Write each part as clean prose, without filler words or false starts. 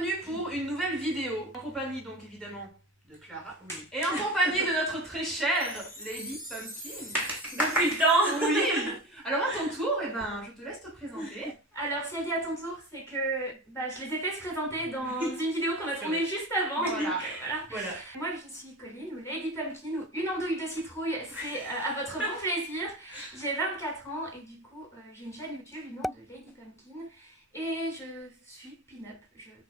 bienvenue pour une nouvelle vidéo. En compagnie donc évidemment de Clara. Oui. Et en compagnie de notre très chère Lady Pumpkin. Depuis le temps. Oui. Alors à ton tour, je te laisse te présenter. Alors si elle dit à ton tour, c'est que je les ai fait se présenter dans une vidéo qu'on a tournée juste avant. Voilà. Moi je suis Colline ou Lady Pumpkin ou une andouille de citrouille, c'est à votre bon plaisir. J'ai 24 ans et du coup j'ai une chaîne YouTube du nom de Lady Pumpkin. Et je suis pin-up,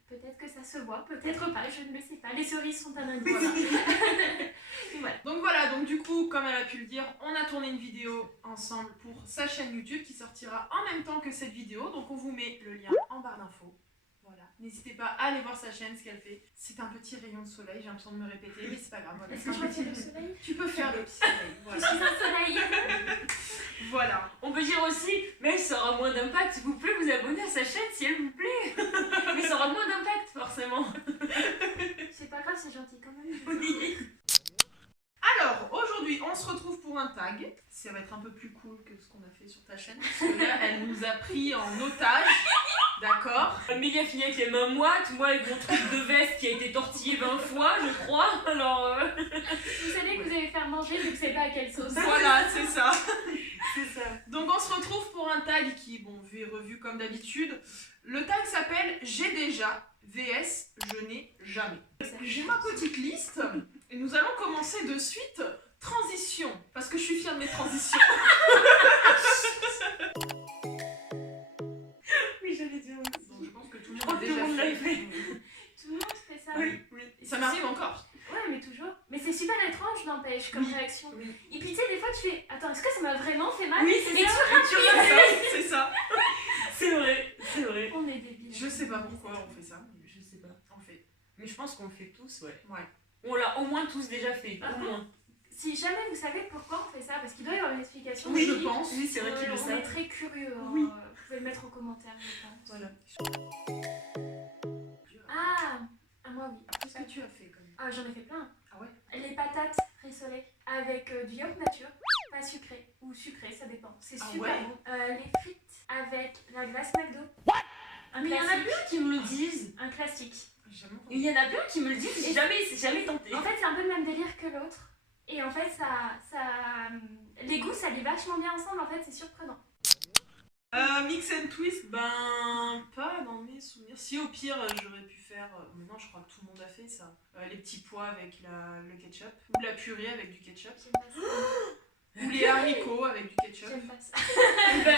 peut-être que ça se voit, peut-être pas, je ne le sais pas, les cerises sont un indice. Voilà. Donc du coup, comme elle a pu le dire, on a tourné une vidéo ensemble pour sa chaîne YouTube qui sortira en même temps que cette vidéo. Donc on vous met le lien en barre d'infos. Voilà. N'hésitez pas à aller voir sa chaîne, ce qu'elle fait. C'est un petit rayon de soleil, j'ai l'impression de me répéter, mais c'est pas grave. Voilà. Est-ce que je peux faire le soleil? Tu peux faire le petit soleil. Voilà. Je suis un soleil. Voilà. On peut dire aussi, mais ça aura moins d'impact, s'il vous plaît, vous abonnez à sa chaîne si elle vous plaît. Mais ça aura moins d'impact, forcément. C'est pas grave, c'est gentil quand même. Oui. Alors, aujourd'hui, on se retrouve pour un tag. Ça va être un peu plus cool que ce qu'on a fait sur ta chaîne, parce que là, elle nous a pris en otage. D'accord? Méga fini avec les mains moites, moi avec mon truc de veste qui a été tortillé 20 fois, je crois. Alors. Vous savez que vous allez faire manger, vu que c'est pas à quelle sauce. Voilà, c'est ça. C'est ça. Donc, on se retrouve pour un tag qui, bon, vu et revu comme d'habitude. Le tag s'appelle J'ai déjà vs Je n'ai jamais. J'ai ma petite liste et nous allons commencer de suite. Transition, parce que je suis fière de mes transitions. Oui, j'allais dire aussi. Donc, je pense que tout le Je monde crois a que tout le déjà monde l'a fait. fait. Tout le monde fait ça. Oui. Ça m'arrive encore. Ouais, mais toujours. Mais c'est super étrange, n'empêche, comme réaction. Oui. Et puis tu sais, des fois tu fais, attends, est-ce que ça m'a vraiment fait mal? Oui, c'est Mais ça. tu rappuies. C'est ça. C'est vrai, c'est vrai. On est débiles. Je sais pas pourquoi on fait ça. Je sais pas. On le fait. Mais je pense qu'on le fait tous, ouais. Ouais. On l'a au moins tous déjà fait, Par au contre, moins. Si jamais vous savez pourquoi on fait ça, parce qu'il doit y avoir une explication. Oui, je logique. pense. Oui, c'est vrai qu'ils le On est savent. très curieux. Hein. Oui. Vous pouvez le mettre en commentaire, je pense. Voilà. Moi oui. Qu'est-ce que tu as fait comme... Ah, j'en ai fait plein. Ah ouais? Les patates rissolées avec du yaourt nature, pas sucré, ou sucré, ça dépend. C'est Ah super ouais. bon. Les frites avec la glace McDo. Un Mais il y en a classique. plein qui me le disent. Un classique. Jamais entendu. Il y en a plein qui me le disent, j'ai jamais tenté. En fait, c'est un peu le même délire que l'autre. Et en fait, les goûts, ça lie vachement bien ensemble. En fait, c'est surprenant. Mix and twist, pas dans mes souvenirs. Si au pire j'aurais pu faire, maintenant je crois que tout le monde a fait ça, les petits pois avec le ketchup, ou la purée avec du ketchup, J'aime pas ça. ou les haricots avec du ketchup. J'aime pas ça.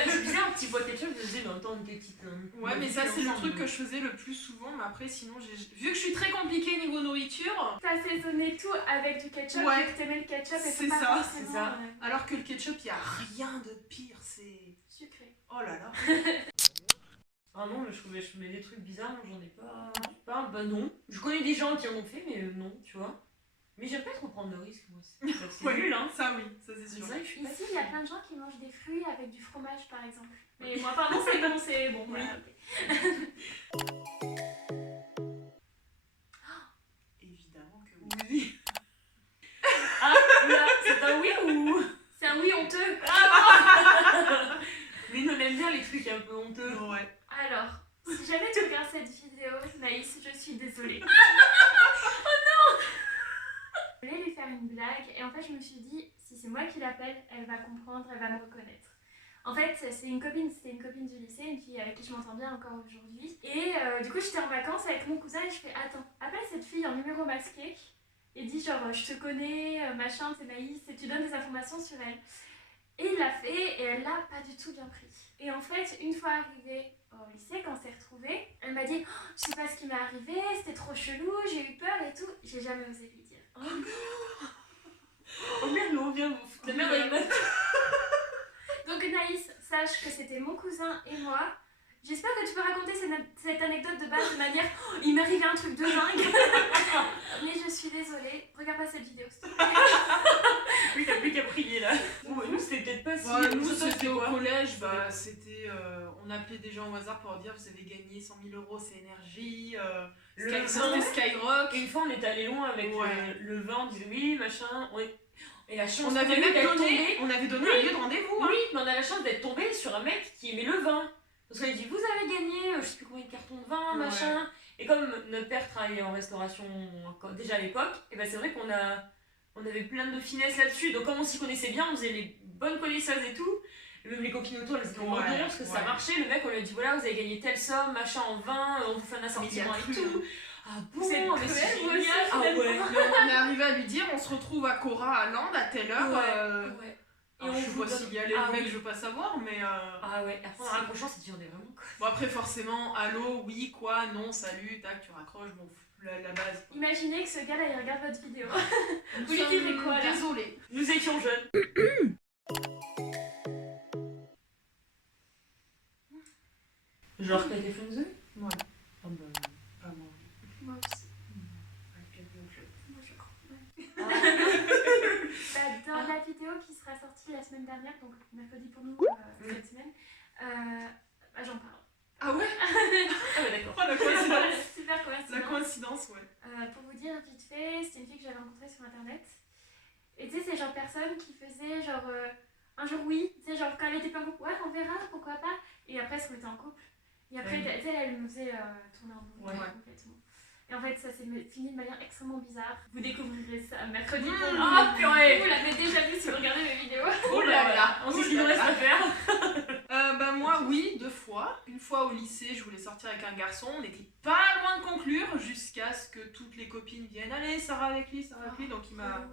C'est bizarre, un petit pot de ketchup, je me disais, mais en même temps, on était petites. Ouais, mais ça c'est le truc que je faisais le plus souvent, mais après sinon, vu que je suis très compliquée niveau nourriture, T'as assaisonné tout avec du ketchup, Ouais. vu que t'aimais le ketchup et C'est pas ça, forcément, c'est ça. alors que le ketchup, il n'y a rien de pire, c'est... sucré. Oh là là. Ah non, mais je mets des trucs bizarres, moi j'en ai pas. Bah non. Je connais des gens qui en ont fait, mais non, tu vois. Mais j'aime pas trop prendre de risques, moi. C'est Ouais, nul, hein. Ça oui, ça c'est C'est sûr. vrai que je suis pas. Ici, il y a plein de gens qui mangent des fruits avec du fromage, par exemple. Mais moi, pardon, c'est bon. Voilà. Évidemment que oui. Oui. Ah, là, c'est un oui ou. C'est un oui honteux. Mais non, on aime bien les trucs un peu honteux. Ouais. Alors, si jamais tu regardes cette vidéo, Naïs, je suis désolée. Je voulais lui faire une blague et en fait je me suis dit si c'est moi qui l'appelle, elle va comprendre, elle va me reconnaître. En fait c'était une copine du lycée, une fille avec qui je m'entends bien encore aujourd'hui. Et du coup j'étais en vacances avec mon cousin et je fais attends, appelle cette fille en numéro masqué et dis genre je te connais, machin, c'est Naïs et tu donnes des informations sur elle. Et il l'a fait et elle l'a pas du tout bien pris. Et en fait une fois arrivée au lycée, quand on s'est retrouvés, elle m'a dit oh, je sais pas ce qui m'est arrivé, c'était trop chelou, j'ai eu peur et tout. J'ai jamais osé lui dire. Oh merde, mais on vient vous foutre la merde avec ma. Donc Naïs, sache que c'était mon cousin et moi. J'espère que tu peux raconter cette anecdote de base de manière oh, il m'est arrivé un truc de dingue. Mais je suis désolée, regarde pas cette vidéo. s'il te plaît. Oui, t'as plus qu'à prier là. Bon, nous c'était peut-être pas si. Nous, ça, c'était au quoi collège, c'était... on appelait des gens au hasard pour leur dire vous avez gagné 100 000 €, c'est énergie, Le c'était Skyrock. Et une fois on était allé loin avec Ouais. le vin, on disait oui, machin. Et la chance On avait qu'on a même eu d'être donné, tombé. on avait donné Oui. un lieu de rendez-vous. Hein. Oui, mais on a la chance d'être tombé sur un mec qui aimait le vin. Parce qu'on a dit vous avez gagné, je sais plus combien de cartons de vin, Ouais. machin. Et comme notre père travaillait en restauration déjà à l'époque, et ben c'est vrai qu'on avait plein de finesses là-dessus. Donc comme on s'y connaissait bien, on faisait les bonnes connaisseuses et tout. Et même les copines autour, elles étaient en mode parce que ça marchait. Le mec, on lui a dit voilà, vous avez gagné telle somme, machin en vin, on vous fait un assortiment et tout. Ah bon, C'est mais c'est cruel, génial. ah ouais. On est arrivé à lui dire on se retrouve à Cora à Land à telle heure. Ouais. Et on je sais pas s'il y allait le mec, je veux pas savoir, mais. Ah ouais, après on a raccroché, on s'est dit on est vraiment con. Bon, après, forcément, allô, oui, quoi, non, salut, tac, tu raccroches, bon, la base. Quoi. Imaginez que ce gars-là il regarde votre vidéo. Nous Vous lui direz quoi là? Désolé. Nous étions jeunes. Genre t'as été friendzone? Ouais. Ah bah, Pas moi. Moi aussi. Moi je crois. Dans la vidéo qui sera sortie la semaine dernière, donc mercredi pour nous cette semaine, j'en parle. Ah ouais? Ah ouais, d'accord. Oh, la coïncidence. Super coïncidence. La coïncidence, ouais. Pour vous dire vite fait, c'était une fille que j'avais rencontrée sur internet. Et tu sais, c'est genre personne qui faisait genre un jour oui, tu sais, genre quand elle était pas en couple, ouais, on verra, pourquoi pas. Et après, elle se mettait en couple. Et après, tu sais, elle me faisait tourner en boucle complètement. Et en fait, ça s'est fini de manière extrêmement bizarre. Vous découvrirez ça mercredi. Ah purée! Vous l'avez déjà vu si vous regardez mes vidéos. Oh là là! On sait ce qu'il nous reste à faire. Bah moi oui, 2 fois. Une fois au lycée, je voulais sortir avec un garçon, on n'était pas loin de conclure jusqu'à ce que toutes les copines viennent. Allez, Sarah avec lui, donc il m'a...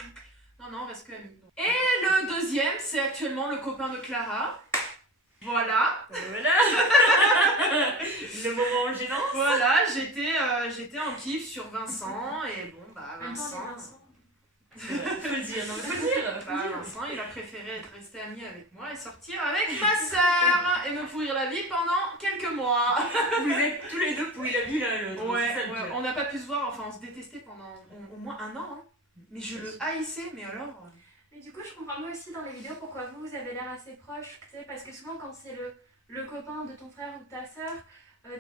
Non, reste que amis. Et le deuxième, c'est actuellement le copain de Clara. Voilà. Le moment gênant. Voilà, j'étais en kiff sur Vincent et bon bah Vincent. Faut le dire, non, faut le dire. Bah, Vincent, il a préféré être resté ami avec moi et sortir avec ma sœur et me pourrir la vie pendant quelques mois. Vous êtes tous les deux pourris la vie là. Ouais, on n'a pas pu se voir, enfin on se détestait pendant au moins 1 an. Hein. Mais je le haïssais, mais alors. Mais du coup, je comprends moi aussi dans les vidéos pourquoi vous avez l'air assez proches, tu sais, parce que souvent quand c'est le copain de ton frère ou de ta sœur,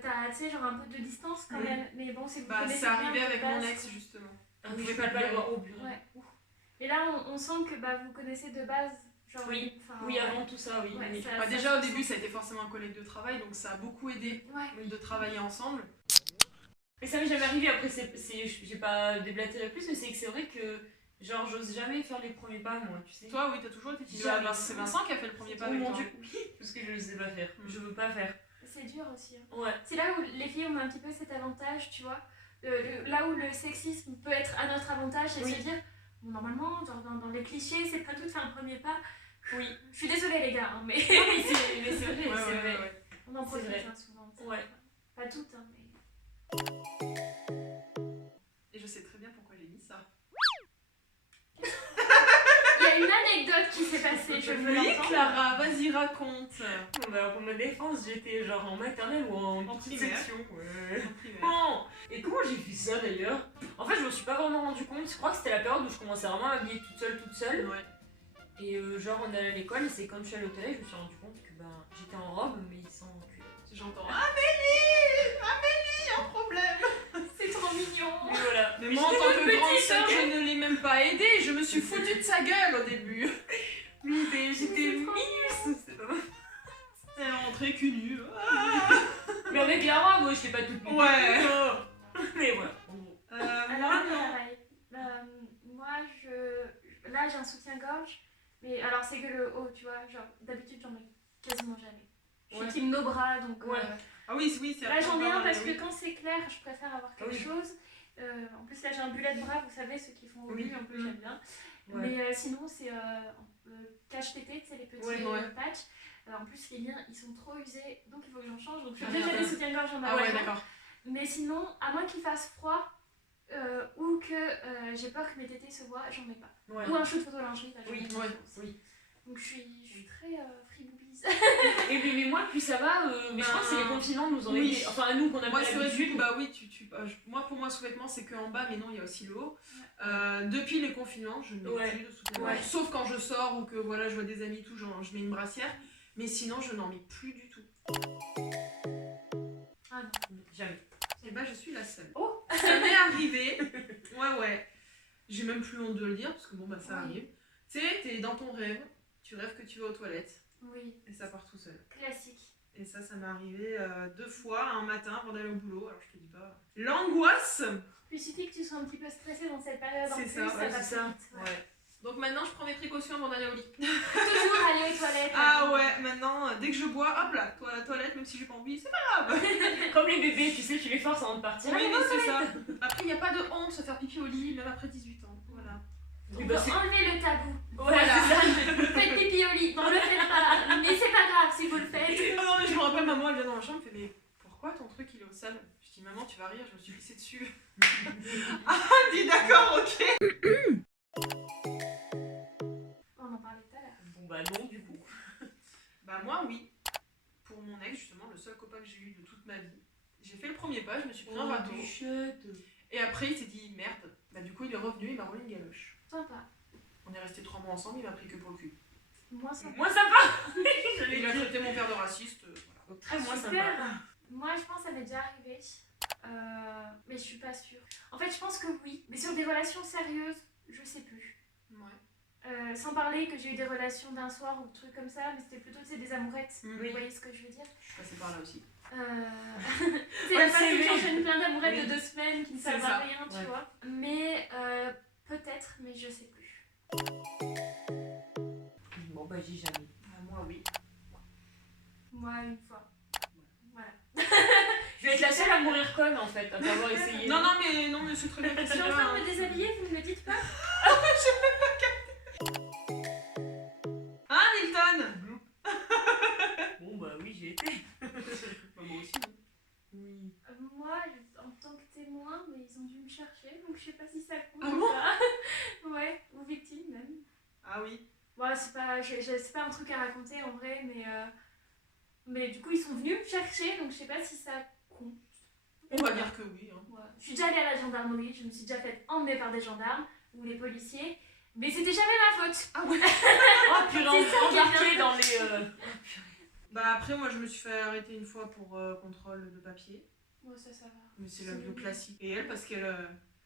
t'as, tu sais, genre un peu de distance quand même. Mais bon, c'est que vous connaissez c'est bien arrivé de avec base. mon ex justement. On pouvait pas le voir au bureau. Ouais. Et là, on sent que vous connaissez de base. Genre, oui, avant tout ça, oui. Ouais, Bah, déjà au début, ça a été forcément un collègue de travail, donc ça a beaucoup aidé de travailler ensemble. Mais ça m'est jamais arrivé, après, j'ai pas déblaté la plus, mais c'est que c'est vrai que genre j'ose jamais faire les premiers pas, moi, tu sais. Toi, oui, t'as toujours été timide. C'est Vincent qui a fait le premier pas avec toi. Mon Dieu, oui, parce que je sais pas faire. Je veux pas faire. C'est dur aussi. Hein. Ouais. C'est là où les filles ont un petit peu cet avantage, tu vois. Là où le sexisme peut être à notre avantage, c'est de se dire, bon, normalement, genre dans les clichés, c'est pas tout de faire un premier pas. Oui. Je suis désolée les gars, hein, mais... mais c'est vrai, c'est vrai. Ouais. On en profite souvent. Ouais. Pas toutes, hein, mais... Et je sais très bien pourquoi j'ai mis ça. Il y a une anecdote qui s'est passée, je veux l'entendre. Oui, Clara, vas-y, raconte. Bon, bah, pour ma défense, j'étais genre en maternelle ou en petite primaire. section. Ouais. Bon, et comment j'ai fait ça d'ailleurs? En fait, je me suis pas vraiment rendu compte. Je crois que c'était la période où je commençais vraiment à m'habiller toute seule. Ouais. Et genre, on allait à l'école, et c'est quand je suis allée au collège, je me suis rendu compte que j'étais en robe, mais sans culotte. J'entends Amélie, un problème. C'est trop mignon. Mais voilà. Mais moi, en tant que grande sœur, je ne l'ai même pas aidé. Je me suis foutue de sa gueule au début. Mais j'étais minus. Elle est rentrée cul nu. Mais avec la robe, moi, je sais pas toute petite. Ouais. Mais voilà. Alors, pareil. Moi, là, j'ai un soutien-gorge. Mais alors, c'est que le haut, tu vois. Genre, d'habitude, j'en ai quasiment jamais. Je suis team nos bras, donc... Ah oui, c'est là, j'en ai un parce que quand c'est clair, je préfère avoir quelque chose. En plus, là, j'ai un bullet bras, vous savez, ceux qui font au en plus, j'aime bien. Ouais. Mais sinon, c'est cache-tété, tu sais, les petits patchs. En plus, les miens, ils sont trop usés, donc il faut que j'en change. Donc, je suis déjà des soutiens-gorge en avant. D'accord. Mais sinon, à moins qu'il fasse froid ou que j'ai peur que mes tétés se voient, j'en ai pas. Ouais. Ou un shoot photo lingerie. Oui. Donc, je suis très free-boobies. Et mais moi, plus ça va, mais je crois que c'est les confinants nous ont aidés. Enfin, à nous qu'on a moi, pas l'habitude. Moi, pour moi, sous-vêtements, c'est qu'en bas, mais non, il y a aussi le haut. Depuis les confinements, je ne mets plus de sous-vêtements. Sauf quand je sors ou que voilà, je vois des amis, tout, genre, je mets une brassière. Mais sinon, je n'en mets plus du tout. Ah non, jamais. Et je suis la seule. Oh, ça m'est arrivé. Ouais. J'ai même plus honte de le dire, parce que bon, ça arrive. Tu sais, t'es dans ton rêve, tu rêves que tu vas aux toilettes. Oui. Et ça part tout seul. Classique. Et ça m'est arrivé 2 fois, un matin avant d'aller au boulot. Alors je te dis pas. L'angoisse. Puis il suffit que tu sois un petit peu stressée dans cette période en C'est plus, ça, ouais, va c'est ça. plus vite. Ouais. Donc maintenant je prends mes précautions avant d'aller au lit. Toujours aller aux toilettes. Ah ouais, maintenant dès que je bois, hop là, toi à la toilette, même si j'ai pas envie, c'est pas grave. Comme les bébés, tu sais, tu les forces avant de partir. Oui, Allez, mais va aux c'est ça. toilettes. Après, il n'y a pas de honte de se faire pipi au lit, même après 18 ans. Voilà. On Oui, peut bah, c'est- enlever le tabou. Voilà, c'est ça. Faites pipi au lit. Non, le faites pas. Mais c'est pas grave si vous le faites. Ah non, mais je me rappelle, maman, elle vient dans ma chambre, elle fait mais pourquoi ton truc il est au sale? Je dis maman, tu vas rire, je me suis pissée dessus. Ah, elle dit d'accord, ok. On en parlait tout à l'heure. Bon, bah non, du coup. Bah, moi, oui. Pour mon ex, justement, le seul copain que j'ai eu de toute ma vie, j'ai fait le premier pas, je me suis pris un râteau. Bichette. Et après, il s'est dit merde. Bah, du coup, il est revenu, il m'a roulé une galoche. Sympa. On est restés 3 mois ensemble, il m'a pris que pour le cul. Moins sympa. Moi, ça va. Et il a traité mon père de raciste, voilà. Donc, très moins Super. sympa. Moi, je pense que ça m'est déjà arrivé. Mais je suis pas sûre. En fait, je pense que oui. Mais sur des relations sérieuses, je sais plus. Ouais. Sans parler que j'ai eu des relations d'un soir ou des trucs comme ça, mais c'était plutôt des amourettes. Oui. Vous voyez ce que je veux dire? Je suis passée par là aussi. C'est Ouais, la c'est personne qui vrai. enchaîne plein d'amourettes Oui. de 2 semaines qui ne C'est servent ça. à rien, tu Ouais. vois. Mais peut-être, mais je sais plus. Bon, bah, j'ai jamais. Bah, moi, oui. Moi, une fois. Voilà. Je vais être la seule à mourir conne en fait, à pas avoir essayé. Non, mais c'est très bien. Je suis en train de me déshabiller, vous ne me dites pas? Ah, Milton. Bon, bah oui, j'y étais. Bah, moi aussi. Oui. Moi, en tant que témoin, mais ils ont dû me chercher, donc je sais pas si ça compte Ah ou bon pas. Ouais, ou victime même. Ah oui. Bon, c'est pas un truc à raconter en vrai, mais du coup, ils sont venus me chercher, donc je sais pas si ça compte. On va dire que oui. Hein. Ouais. Je suis déjà allée à la gendarmerie, je me suis déjà fait emmener par des gendarmes ou les policiers, mais c'était jamais ma faute. Ah ouais. Oh, purée, C'est ça qui est embarqué bien. dans les. Bah après, moi, je me suis fait arrêter une fois pour contrôle de papier. Ouais, ça va. Mais c'est C'est le mignon. classique. Et elle, parce qu'elle...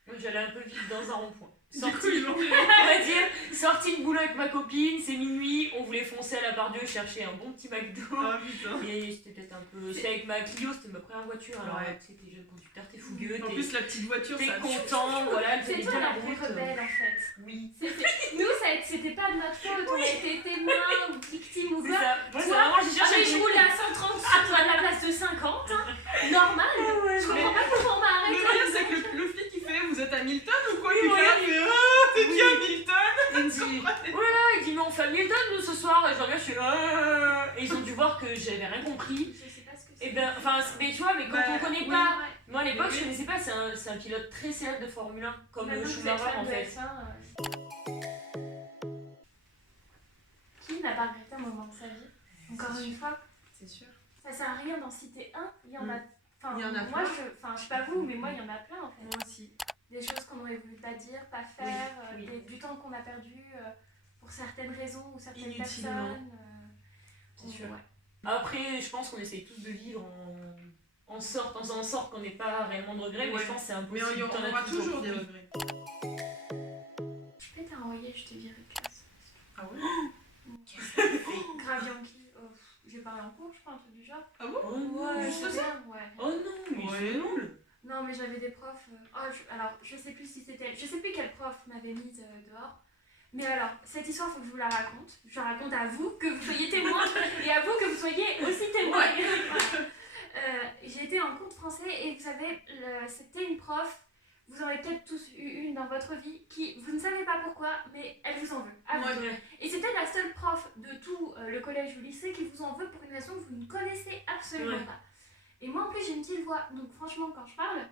Moi, j'allais un peu vite dans un rond-point. Du Sortie, coup, ils l'ont- on va dire, sortie de boulot avec ma copine, c'est minuit, on voulait foncer à la Bardieu chercher un bon petit McDo. Ah putain. Et c'était peut-être un peu. C'était avec ma Clio, c'était ma première voiture. Alors, Ouais. tu sais, t'es jeune conducteur, t'es fougueux, En t'es plus, la petite voiture, t'es ça... content, voilà, elle C'est fait toi bien la la plus route. rebelle en fait. Oui, Nous, c'était pas de notre faute, on était témoins ou victimes ou c'est quoi. ça. Moi, c'est Toi, vraiment, j'ai Ah cherché mais un je truc. roule à 130 sur toi à la place de 50, hein. Normal. Je comprends pas pourquoi on m'a Le arrêté. pire, c'est que le flic, il fait vous êtes à Milton ou quoi? Oui, Il voilà. fait ah, t'es Oui. qui à Milton? Il me dit, oh là là, il dit, mais on fait Hamilton nous ce soir. Et je reviens, je suis là. Et ils ont dû voir que j'avais rien compris. Je sais pas ce que c'est. Et ben, enfin, mais tu vois, mais quand Bah, on connaît oui. pas. Ouais. Moi à l'époque, Oui. je connaissais pas, c'est un pilote très célèbre de Formule 1, comme Maintenant que vous êtes Schumacher fan en de fait. F1, Qui n'a pas regretté un moment de sa vie? Encore une fois, C'est sûr. ça sert à rien d'en citer un. Il y en a. Enfin, Il y en a moi, plein. je sais pas vous, mais moi, il y en a plein en fait. Moi aussi. Des choses qu'on aurait voulu pas dire, pas faire, Oui. du temps qu'on a perdu pour certaines raisons ou certaines Inutilement. personnes. C'est sûr. Ouais. Après, je pense qu'on essaye tous de vivre en sorte, en faisant en sorte qu'on n'ait pas réellement de regrets, mais Ouais. je pense que c'est Mais impossible. il y T'en as aura toujours des oui. regrets. Je peux t'envoyer, je te virer de classe. Ah ouais? Grave Yankee. J'ai parlé en cours, je crois, un truc du genre. Ah bon? Oh non, Ouais, juste c'est ça bien, ouais. Oh non, mais Ouais, c'est non. nul. Non, mais j'avais des profs. Alors, je sais plus si c'était. Je sais plus quel prof m'avait mise dehors. Mais alors, cette histoire, il faut que je vous la raconte. Je la raconte à vous, que vous soyez témoin, et à vous que vous soyez aussi témoin. Voilà. J'ai été en cours de français et vous savez, c'était une prof. Vous en avez peut-être tous eu une dans votre vie qui, vous ne savez pas pourquoi, mais elle vous en veut. À vous. Ouais. Et c'était la seule prof de tout le collège ou le lycée qui vous en veut pour une raison que vous ne connaissez absolument Ouais. pas. Et moi en plus j'ai une petite voix, donc franchement quand je parle,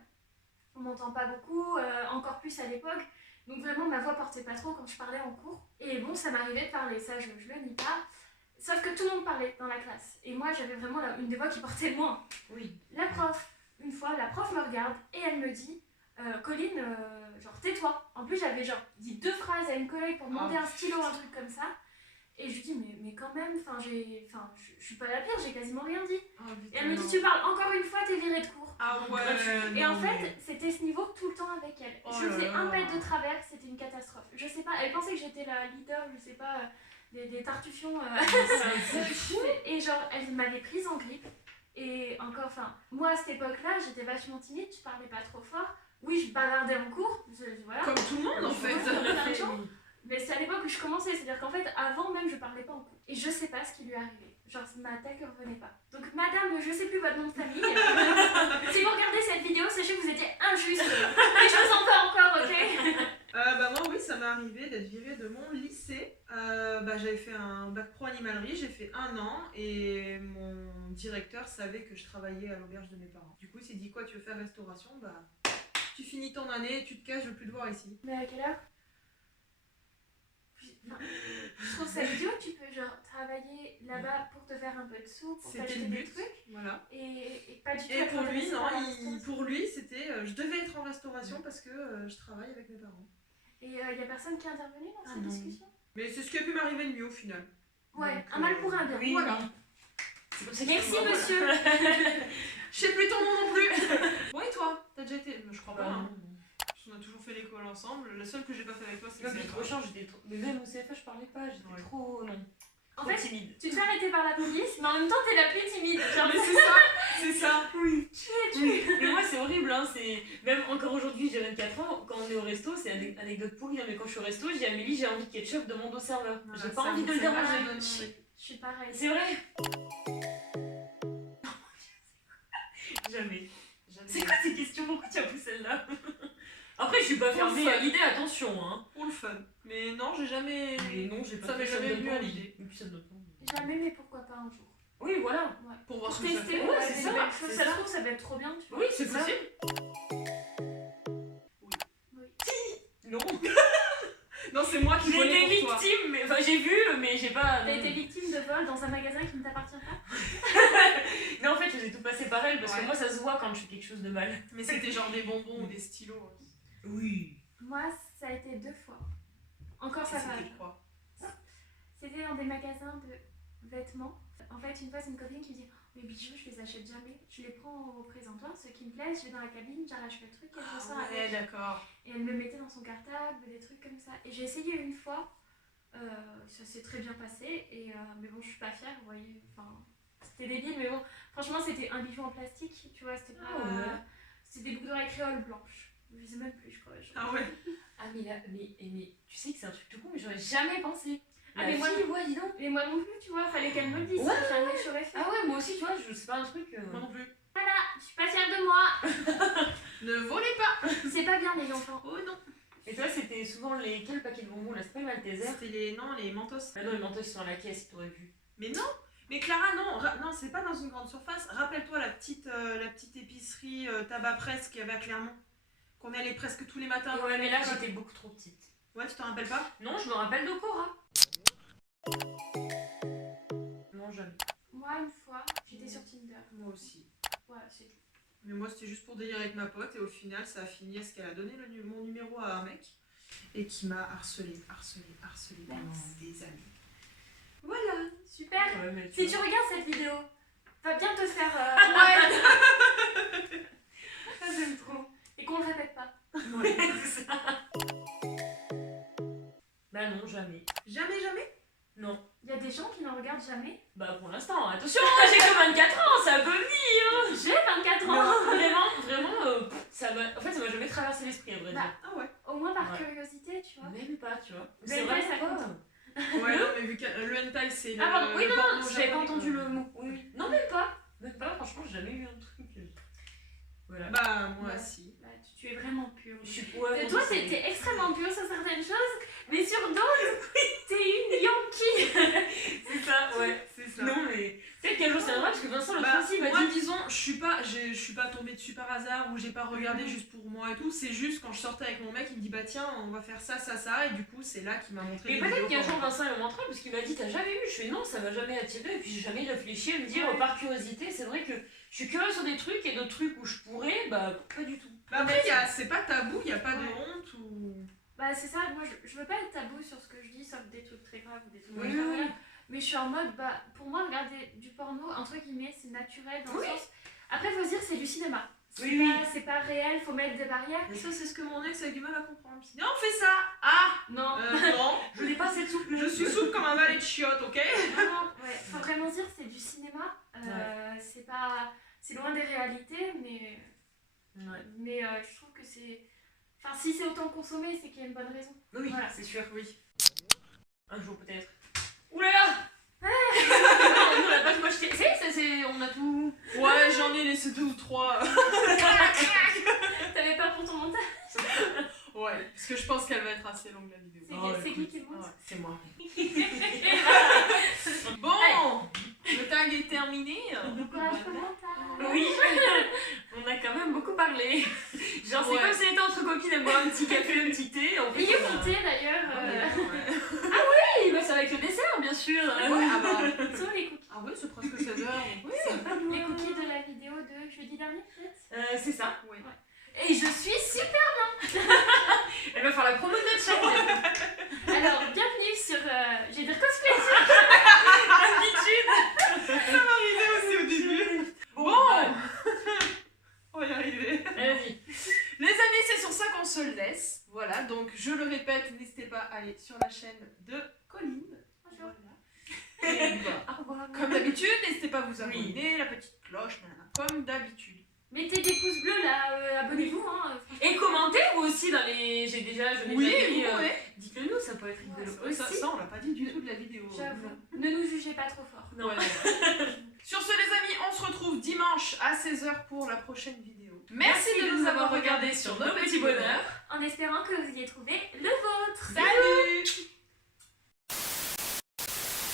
on m'entend pas beaucoup, encore plus à l'époque. Donc vraiment ma voix portait pas trop quand je parlais en cours. Et bon ça m'arrivait de parler, ça je le nie pas. Sauf que tout le monde parlait dans la classe. Et moi j'avais vraiment une des voix qui portait le moins. Oui. La prof, une fois, la prof me regarde et elle me dit Colline, genre tais-toi. En plus j'avais genre dit 2 phrases à une collègue pour demander un stylo, un truc comme ça. Et je lui dis mais quand même, je suis pas la pire, j'ai quasiment rien dit. Ah, Et elle me dit tu parles encore une fois, t'es virée de cours. Ah ouais. Et en non, fait, c'était ce niveau tout le temps avec elle. Oh Je là faisais là. un mètre de travers, c'était une catastrophe. Je sais pas, elle pensait que j'étais la leader, je sais pas, des tartufions. C'est fou. Et genre genre, elle m'avait prise en grippe. Et encore, enfin, moi à cette époque-là, j'étais vachement timide, je parlais pas trop fort. Oui, je bavardais en cours, voilà. Comme tout le monde en fait. Plein de gens. Mais c'est à l'époque où je commençais, c'est-à-dire qu'en fait, avant même, je parlais pas en cours. Et je sais pas ce qui lui est arrivé. Genre, ma tête ne revenait pas. Donc, madame, je sais plus votre nom de famille. Si vous regardez cette vidéo, sachez que vous étiez injuste. Et je vous en veux encore, ok? Moi, oui, ça m'est arrivé d'être virée de mon lycée. J'avais fait un bac pro animalerie, j'ai fait 1 an et mon directeur savait que je travaillais à l'auberge de mes parents. Du coup, il s'est dit quoi, tu veux faire restauration? Tu finis ton année, tu te casses, je veux plus te voir ici. Mais à quelle heure? Je trouve ça idiot, tu peux genre travailler là-bas pour te faire un peu de sous, pour C'était t'acheter le des but, trucs. voilà. Et pas du tout. Et être pour lui, intéressé non, par la restauration. pour lui, c'était je devais être en restauration parce que je travaille avec mes parents. Et il y a personne qui est intervenu dans Ah cette non. discussion? Mais c'est ce qui a pu m'arriver de mieux au final. Ouais, Donc, un mal pour un bien. Oui, Voilà. C'est comme ça Merci qu'il faut- monsieur. Je sais plus ton nom non plus. Bon, et toi? T'as déjà été? Je crois pas. Bah, Hein. non. On a toujours fait l'école ensemble. La seule que j'ai pas fait avec toi, c'est Même le j'étais trop CFA. chiant, j'étais trop... Mais même au CFA, je parlais pas, j'étais Ouais. trop... Non, En trop fait, timide. tu te fais arrêter par la police, mais en même temps, t'es la plus timide. Genre, Mais c'est ça, c'est ça. Oui. qui es-tu? Oui. Mais moi, c'est horrible, hein. C'est... Même encore aujourd'hui, j'ai 24 ans, quand on est au resto, c'est une anecdote pourrie, hein, mais quand je suis au resto, je dis à Amélie, j'ai envie de ketchup, demande au serveur. Voilà, J'ai pas ça, envie de le c'est déranger. vrai, Je demander. suis pareille. C'est vrai. Jamais. C'est quoi tes questions? Pourquoi tu as pris celle-là? Après, je suis pas fermée à l'idée, attention, hein. Pour le fun. Mais non, j'ai jamais. Mais non, j'ai pas Ça m'est fait, jamais me donne venu pas à envie. l'idée. Et puis ça me donne pas envie. Jamais, mais pourquoi pas un jour? Oui, voilà. Ouais. Pour voir Pour ce que ça tester, fait. ouais, c'est c'est ça, ça. c'est Ça se ça. trouve, ça va être trop bien, tu vois. Oui, c'est ça. possible. Oui. Non. Non, c'est moi qui J'ai volais été pour toi. victime, mais... Enfin, j'ai vu, mais j'ai pas... T'as été victime de vol dans un magasin qui ne t'appartient pas? Mais en fait, je faisais tout passer par elle, parce Ouais. que moi, ça se voit quand je fais quelque chose de mal. Mais c'était genre des bonbons ou des stylos. Oui. Moi, ça a été 2 fois. Encore ça va. C'était quoi? C'était dans des magasins de vêtements. En fait, une fois, c'est une copine qui me dit: mes bijoux, je les achète jamais. Je les prends au présentoir, ceux qui me plaisent, je vais dans la cabine, j'arrache le truc et je ressors Ah ouais, avec. d'accord. Et elle me mettait dans son cartable, des trucs comme ça. Et j'ai essayé une fois, ça s'est très bien passé, mais bon, je suis pas fière, vous voyez. Enfin, c'était débile, mais bon, franchement, c'était un bijou en plastique, tu vois, c'était pas. Ah ouais. C'était des boucles d'oreilles créoles blanches. Je sais même plus, je crois. Ah ouais. Ah, mais là, mais tu sais que c'est un truc tout con, mais j'aurais jamais pensé. Ah, mais moi, ouais, dis donc. Mais moi non plus, tu vois, fallait qu'elle me le dise. Ouais, Jamais j'aurais fait. Ah ouais, moi aussi, tu vois, c'est pas un truc... Moi non plus. Voilà, je suis pas fière de moi. Ne volez pas. C'est pas bien, les enfants. Oh non. Et toi, c'était souvent les... Quel paquet de bonbons, là? C'était pas les Maltesers? C'était les mentos. Ah non, les mentos, ils sont à la caisse, t'aurais vu. Mais non. Mais Clara, non, non, c'est pas dans une grande surface. Rappelle-toi la petite épicerie tabac presse qu'il y avait à Clermont. Qu'on allait presque tous les matins. Ouais, mais là, j'étais beaucoup trop petite. Ouais, tu t'en rappelles pas? Non, je me rappelle de Cora. Non, jamais. Moi, une fois, j'étais sur Tinder. Moi aussi. Voilà, c'est tout. Mais moi, c'était juste pour délire avec ma pote et au final, ça a fini à ce qu'elle a donné mon numéro à un mec et qui m'a harcelé pendant des années. Voilà, super. Ouais, mais Si tu regardes cette vidéo, va bien te faire. Ouais. Ça, j'aime trop. Et qu'on le répète pas. Ouais, c'est ça. Bah non, jamais. Jamais? Non. Il y a des gens qui ne regardent jamais. Bah pour l'instant, attention, j'ai que 24 ans, ça peut venir. J'ai 24 ans. Non, vraiment, ça m'a... En fait, ça m'a jamais traversé l'esprit, à vrai Bah, dire. Ah ouais. Au moins par Ouais. curiosité, tu vois. Même pas, tu vois. Mais C'est ouais, vrai, ça ça compte. Ouais, non, mais vu que le hentai, c'est le. Ah pardon, oui, le non, porno non, j'avais pas japonais, entendu quoi. le mot. Oui, oui. Non, même pas. Même pas, franchement, j'ai jamais eu un truc. Voilà. Bah, moi, Ouais. si. Bah, tu es vraiment pure. Je suis... Ouais, Et bon, toi, c'est- t'es extrêmement pure sur certaines choses, mais sur d'autres, t'es une Yankee. C'est ça, ouais. C'est ça. Non, mais peut-être qu'un jour ça viendra, parce que Vincent, le Bah, principe m'a moi, dit... disons, je suis pas tombée dessus par hasard ou j'ai pas regardé juste pour moi et tout. C'est juste quand je sortais avec mon mec, il me dit bah tiens, on va faire ça, et du coup, c'est là qu'il m'a montré. Mais les peut-être vidéos qu'un jour porno. Vincent il me montrera, parce qu'il m'a dit t'as jamais vu? Je fais non, ça m'a jamais attiré, et puis j'ai jamais réfléchi à me dire Ouais. par curiosité. C'est vrai que je suis curieuse sur des trucs et d'autres trucs où je pourrais, bah pas du tout. Bah, après, c'est pas tabou, y a pas de Ouais. honte ou. Bah, c'est ça, moi je veux pas être tabou sur ce que je dis, sauf des trucs très graves ou des trucs Oui, comme ça, oui. voilà. Mais je suis en mode, bah, pour moi, regarder du porno, entre guillemets, c'est naturel dans le Oui. sens. Après, faut se dire, c'est du cinéma. C'est pas réel, faut mettre des barrières. Et ça, c'est ce que mon ex a du mal à comprendre. Il dit, on fait ça. Ah, Non. non. Je n'ai pas cette souple. Je suis souple comme un valet de chiottes, ok? Vraiment, ouais. Faut vraiment dire c'est du cinéma. C'est pas, c'est loin des réalités, mais je trouve que c'est, enfin si c'est autant consommé, c'est qu'il y a une bonne raison. Oui, Voilà. c'est sûr, oui. Un jour peut-être. Oulala. Non, la page moi je c'est on a tout. Ouais, j'en ai laissé 2 ou 3. T'avais peur pour ton montage? Ouais, parce que je pense qu'elle va être assez longue la vidéo. C'est qui le monte? Ouais, c'est moi. Bon, le tag est terminé. Courage pour le montage. Oui, on a quand même beaucoup parlé. Genre c'est Ouais. comme si on était entre copines à boire un petit café, un petit thé. En fait, Il est on a- monté d'ailleurs. Oui, bah, c'est avec le dessert bien sûr. Ouais, ah bah. Sur les cookies. Ah oui, c'est presque 16h. Oui, Les cookies de la vidéo de jeudi dernier peut-être. C'est ça. oui. Et je suis super. Elle va faire la promo de notre chaîne. Alors bienvenue sur, je vais dire cosplay. Habitude. Ça m'arrivait aussi au début. Bon, On va y arriver. Vas-y. les amis, c'est sur ça qu'on se laisse. Voilà, donc je le répète, n'hésitez pas à aller sur la chaîne de Colline. Bonjour. Voilà. Et bah, Au revoir. comme d'habitude, n'hésitez pas à vous abonner, la petite cloche, nanana, comme d'habitude. Mettez des pouces bleus là, abonnez-vous hein. Et commentez vous aussi dans les. Je l'ai déjà dit. Oui, vous pouvez. Dites-le nous, ça peut être rigolo Ouais, aussi. ça, on l'a pas dit du tout de la vidéo. J'avoue. Ne nous jugez pas trop fort. Non. Ouais, ouais. Sur ce, les amis, on se retrouve dimanche à 16h pour la prochaine vidéo. Merci de nous avoir regardés sur nos petits bonheurs. En espérant que vous ayez trouvé le vôtre. Salut!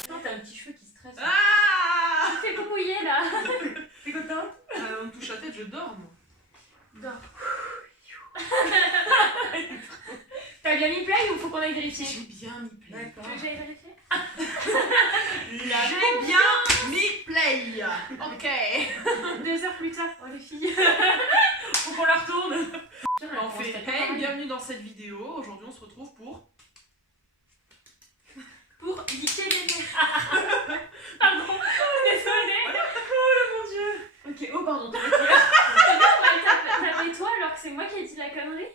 Non, t'as un petit cheveu qui stresse. Ah, Tu fais vous mouiller là. T'es contente? On me touche la tête, je dors, moi. Dors. T'as bien mis play ou faut qu'on aille vérifier? J'ai bien mis play. D'accord. Tu veux que j'aille vérifier? J'ai bien mis play. Ok. 2 heures plus tard. Oh les filles. Faut qu'on la retourne. On fait hey, bienvenue dans cette vidéo. Aujourd'hui, on se retrouve pour Niquer les nerfs. Pardon. Désolée. Oh mon dieu. Ok, oh pardon. T'avais toi alors que c'est moi qui ai dit la connerie.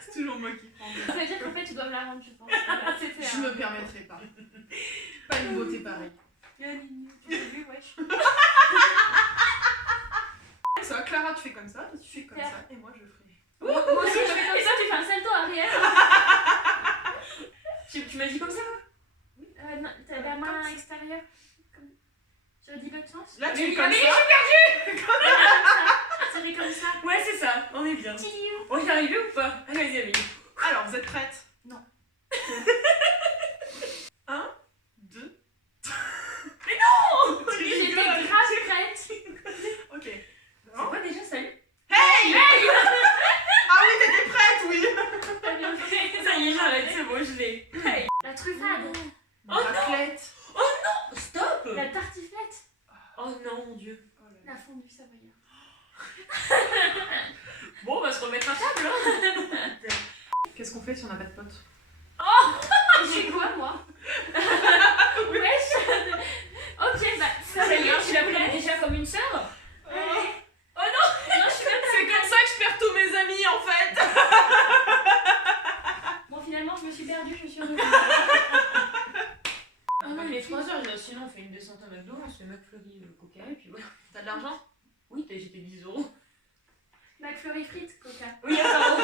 C'est toujours moi qui prends. Ça veut dire qu'en fait tu dois me la rendre je pense. C'était Je me permettrai pas. Pas une beauté pareille. Tu l'as vu, wesh. Ça, Clara, tu fais comme ça, toi, tu fais comme ça, et moi je ferai. Moi aussi je fais comme ça, tu fais un salto arrière. Tu m'as dit comme ça? Non, t'as la main extérieure. Comme... Je redis l'autre sens. Là, tu Mais fais comme mais ça. Tu fais comme ça. Ouais, c'est ça. On est bien. Tiou. On y est arrivé ou pas? Allez, vas-y, Amélie. Alors, vous êtes prêtes? Non. 1, 2. J'étais grave prête. Ok. C'est quoi déjà, salut? Hey! Ah oui, t'étais prête, oui! T'as bien fait. Ça y est, j'arrête, c'est bon, je l'ai. Hey. La truffade. Oh non! Raclette. Stop! La tartiflette. Oh non, mon dieu. La fondue savoyarde. Bon, on va se remettre à table, hein. Qu'est-ce qu'on fait si on n'a pas de potes? Je suis quoi moi? Wesh. Ok, bah Ça y est, tu la pris déjà comme une sœur? Allez. Oh non! Non, je suis même pas. C'est comme ça que je perds tous mes amis en fait! Bon, finalement, je me suis perdue, je suis revenue. Ah non, il est 3h, sinon on fait une descente à McDo, on se fait McFlurry, Coca, et puis voilà. T'as de l'argent? Oui, j'étais 10 €. McFlurry frites, Coca. Oui, pardon.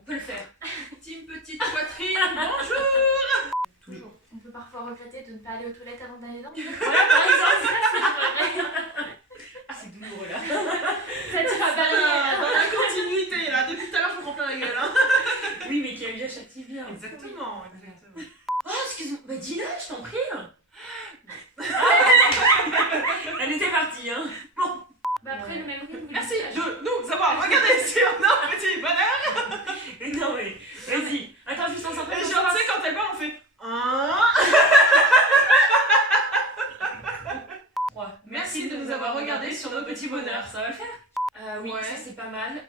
On peut le faire. Team petite poitrine, bonjour! Toujours. On peut parfois regretter de ne pas aller aux toilettes avant d'aller dans. Voilà, par exemple, ça, c'est du regret. Ah, c'est douloureux là. Ça te rappelle. Dans la continuité là, depuis tout à l'heure je me prends plein la gueule. Hein. Oui, mais qui a eu s'active bien. Exactement, exactement. Oh, excuse-moi. Bah, dis-le, je t'en prie. Elle était partie, hein. Bon. Bah après le même rythme. Merci vous de nous avoir regardé sur nos petits bonheurs! Non, mais vas-y. Attends, juste en Et genre, tu sais, quand elle parle, on fait. Merci de nous avoir regardés sur nos petits bonheurs. Ça va le faire? Oui, Ouais. ça c'est pas mal.